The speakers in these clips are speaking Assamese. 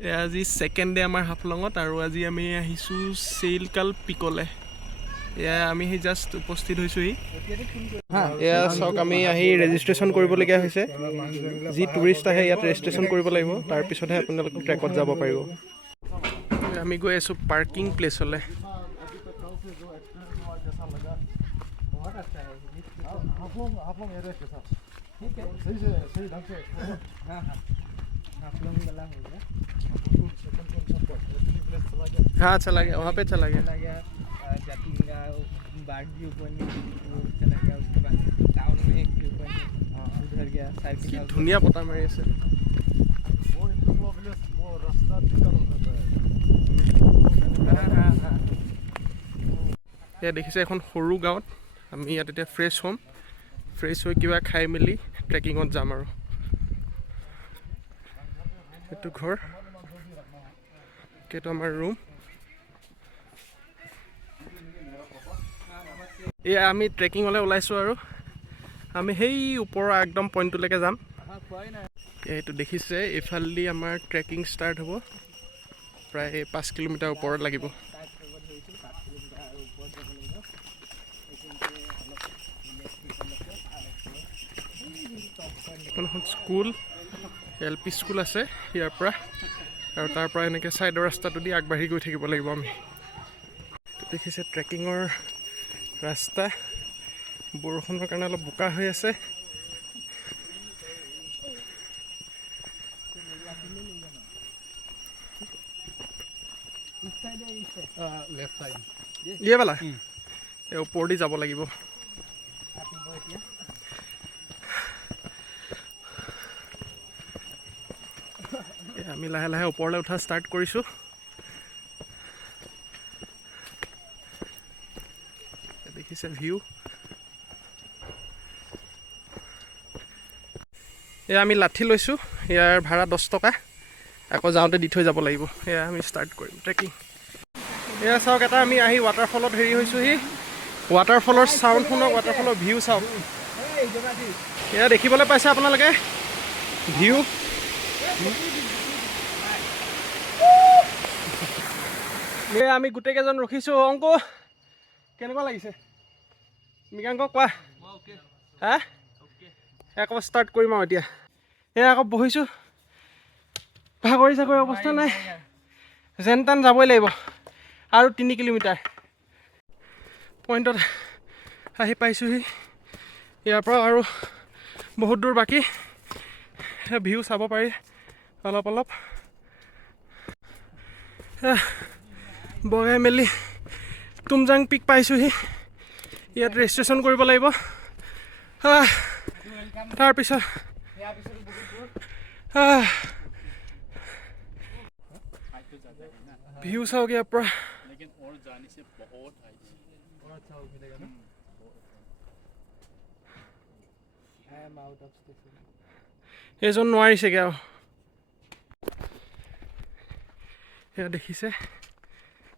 আজি সেকেন্ড ডে আমাৰ হাফলঙত আৰু আজি আমি আহিছো সিয়েলকাল পিকলে। এয়া আমি হি জাস্ট উপস্থিত হৈছোহি। এয়া চাওক আমি আহি ৰেজিষ্ট্ৰেশ্যন কৰিবলগীয়া হৈছে। যি টুৰিষ্ট আহে ইয়াত ৰেজিষ্ট্ৰেশ্যন কৰিব লাগিব, তাৰপিছতহে আপোনালোক ট্ৰেকত যাব পাৰিব। আমি গৈ আছো পাৰ্কিং প্লেচলৈ। हाँ चला गया, वहाँ पे चला गया। बाग व्यू पॉइंट चला गया, उसके बाद टाउन में एक व्यू पॉइंट उधर गया। धुनिया पता मारी আছে। এয়া দেখিছে এখন সৰু গাঁৱত আমি ইয়াত এতিয়া ফ্ৰেছ হ'ম। ফ্ৰেছ হৈ কিবা খাই মেলি ট্ৰেকিঙত যাম আৰু। এইটো ঘৰ, এইটো আমাৰ ৰুম। এয়া আমি ট্ৰেকিঙলৈ ওলাইছোঁ আৰু আমি সেই ওপৰৰ একদম পইণ্টটোলৈকে যাম। এইটো দেখিছে এইফালেদি আমাৰ ট্ৰেকিং ষ্টাৰ্ট হ'ব। প্ৰায় 5 কিলোমিটাৰ ওপৰত লাগিব। এখন স্কুল, LP স্কুল আছে ইয়াৰ পৰা, আৰু তাৰ পৰা এনেকৈ ছাইডৰ ৰাস্তাটো দি আগবাঢ়ি গৈ থাকিব লাগিব আমি। দেখিছে ট্ৰেকিঙৰ ৰাস্তা, বৰষুণৰ কাৰণে অলপ বোকা হৈ আছে। ইয়ে বালা এই ওপৰেদি যাব লাগিব। আমি লাহে লাহে ওপৰলৈ উঠা ষ্টাৰ্ট কৰিছোঁ। দেখিছে ভিউ। এয়া আমি লাঠি লৈছোঁ, ইয়াৰ ভাড়া 10 টকা, আকৌ যাওঁতে দি থৈ যাব লাগিব। এয়া আমি ষ্টাৰ্ট কৰিম ট্ৰেকিং। এয়া চাওক, এটা আমি আহি ৱাটাৰফলত হেৰি হৈছোঁহি। ৱাটাৰফলৰ চাউণ্ড শুনক, ৱাটাৰফলৰ ভিউ চাওক। এয়া দেখিবলৈ পাইছে আপোনালোকে ভিউ। এয়া আমি গোটেইকেইজন ৰখিছোঁ। অংক কেনেকুৱা লাগিছে? মৃগাংক কোৱা। হা আকৌ ষ্টাৰ্ট কৰিম আৰু এতিয়া। এয়া আকৌ বহিছোঁ, ভাগৰি চাগৰি অৱস্থা নাই, যেন তেন যাবই লাগিব। আৰু 3 কিলোমিটাৰ পইণ্টত আহি পাইছোঁহি। ইয়াৰ পৰা আৰু বহুত দূৰ বাকী। ভিউ চাব পাৰি অলপ অলপ। বগাই মেলি তুমজাং পিক পাইছোঁহি। ইয়াত ৰেজিষ্ট্ৰেশ্যন কৰিব লাগিব। তাৰপিছত ভিউ চাওক ইয়াৰ পৰা। এইজন নোৱাৰিছেগৈ আৰু। এয়া দেখিছে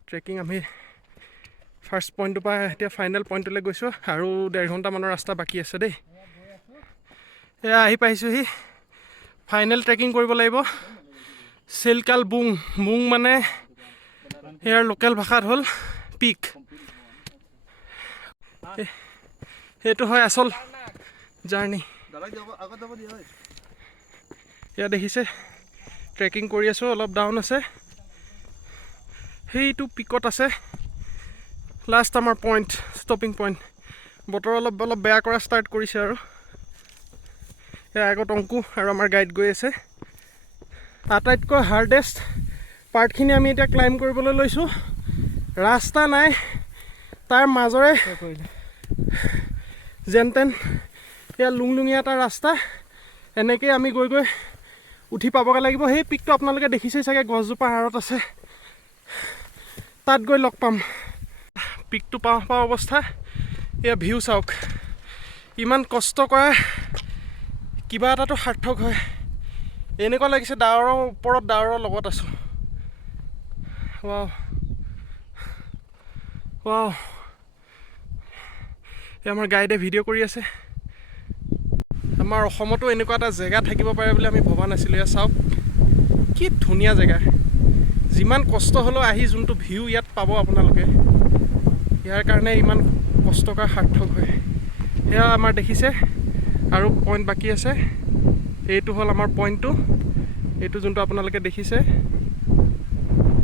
ট্ৰেকিং আমি ফাৰ্ষ্ট পইণ্টটোৰ পৰা এতিয়া ফাইনেল পইণ্টলৈ গৈছোঁ, আৰু 1.5 ঘণ্টামানৰ ৰাস্তা বাকী আছে দেই। এয়া আহি পাইছোঁহি, ফাইনেল ট্ৰেকিং কৰিব লাগিব। সিয়েলকাল বুং, বুং মানে ইয়াৰ লোকেল ভাষাত হ'ল পিক। সেইটো হয় আচল জাৰ্ণি। এয়া দেখিছে ট্ৰেকিং কৰি আছোঁ, অলপ ডাউন আছে। সেইটো পিকত আছে লাষ্ট আমাৰ পইণ্ট, ষ্টপিং পইণ্ট। বতৰ অলপ বেয়া কৰা ষ্টাৰ্ট কৰিছে আৰু। এয়া আগত অংকু আৰু আমাৰ গাইড গৈ আছে। আটাইতকৈ হাৰ্ডেষ্ট পাৰ্টখিনি আমি এতিয়া ক্লাইম্ব কৰিবলৈ লৈছোঁ। ৰাস্তা নাই, তাৰ মাজৰে যেন তেন এয়া লুংলুঙীয়া এটা ৰাস্তা। এনেকৈ আমি গৈ গৈ উঠি পাবগৈ লাগিব। সেই পিকটো আপোনালোকে দেখিছেই চাগে, গছজোপা আঁৰত আছে, তাত গৈ লগ পাম। পিকটো পাওঁ পাওঁ অৱস্থা। এয়া ভিউ চাওক। ইমান কষ্ট কৰা কিবা এটাতো সাৰ্থক হয়। এনেকুৱা লাগিছে ডাৱৰৰ ওপৰত, ডাৱৰৰ লগত আছোঁ। Wow wow. এই আমাৰ গাইডে ভিডিঅ' কৰি আছে। আমাৰ অসমতো এনেকুৱা এটা জেগা থাকিব পাৰে বুলি আমি ভবা নাছিলোঁ। এয়া চাওক কি ধুনীয়া জেগা, যিমান কষ্ট হ'লেও আহি যোনটো ভিউ ইয়াত পাব আপোনালোকে, ইয়াৰ কাৰণে ইমান কষ্ট কৰা সাৰ্থক হয়। সেয়া আমাৰ দেখিছে আৰু পইণ্ট বাকী আছে। এইটো হ'ল আমাৰ পইণ্টটো, এইটো যোনটো আপোনালোকে দেখিছে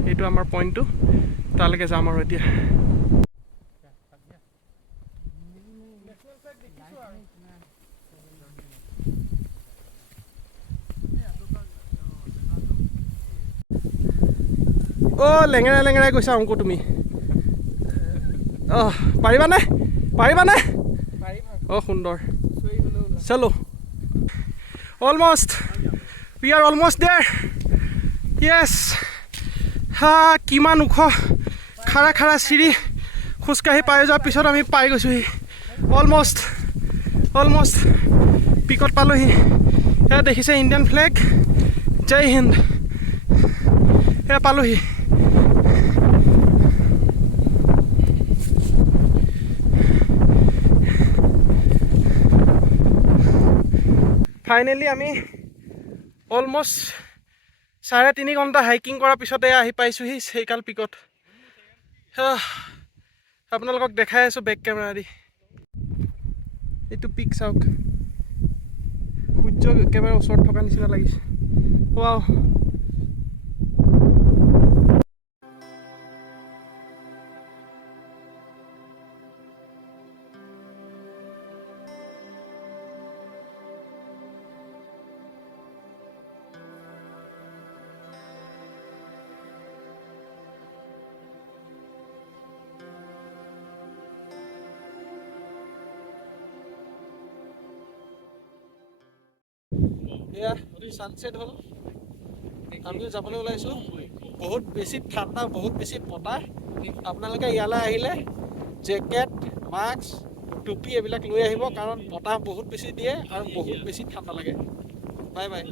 এইটো আমাৰ পইণ্টটো, তালৈকে যাম আৰু এতিয়া। অ' লেঙেৰাই লেঙেৰাই গৈছা অংকু তুমি। অহ, পাৰিবানে? অ' সুন্দৰ। চলো, almost, we are almost there. Yes. হা, কিমান ওখ খাৰা খাৰা চিৰি খোজকাঢ়ি পাই যোৱাৰ পিছত আমি পাই গৈছোঁহি। অলমষ্ট পিকত পালোহি। সেয়া দেখিছে ইণ্ডিয়ান ফ্লেগ, জয় হিন্দ। সেয়া পালোহি। ফাইনেলি আমি অলমষ্ট 3.5 ঘণ্টা হাইকিং কৰাৰ পিছতে আহি পাইছোঁহি চেইকাল পিকত। আপোনালোকক দেখাই আছোঁ বেক কেমেৰা দি। এইটো পিক চাওক, সূৰ্য একেবাৰে ওচৰত থকা নিচিনা লাগিছে। ৱাও। এয়া ছানছেট হ'ল, আমিও যাবলৈ ওলাইছোঁ। বহুত বেছি ঠাণ্ডা, বহুত বেছি বতাহ। আপোনালোকে ইয়ালৈ আহিলে জেকেট, মাস্ক, টুপি এইবিলাক লৈ আহিব, কাৰণ বতাহ বহুত বেছি দিয়ে আৰু বহুত বেছি ঠাণ্ডা লাগে। Bye bye.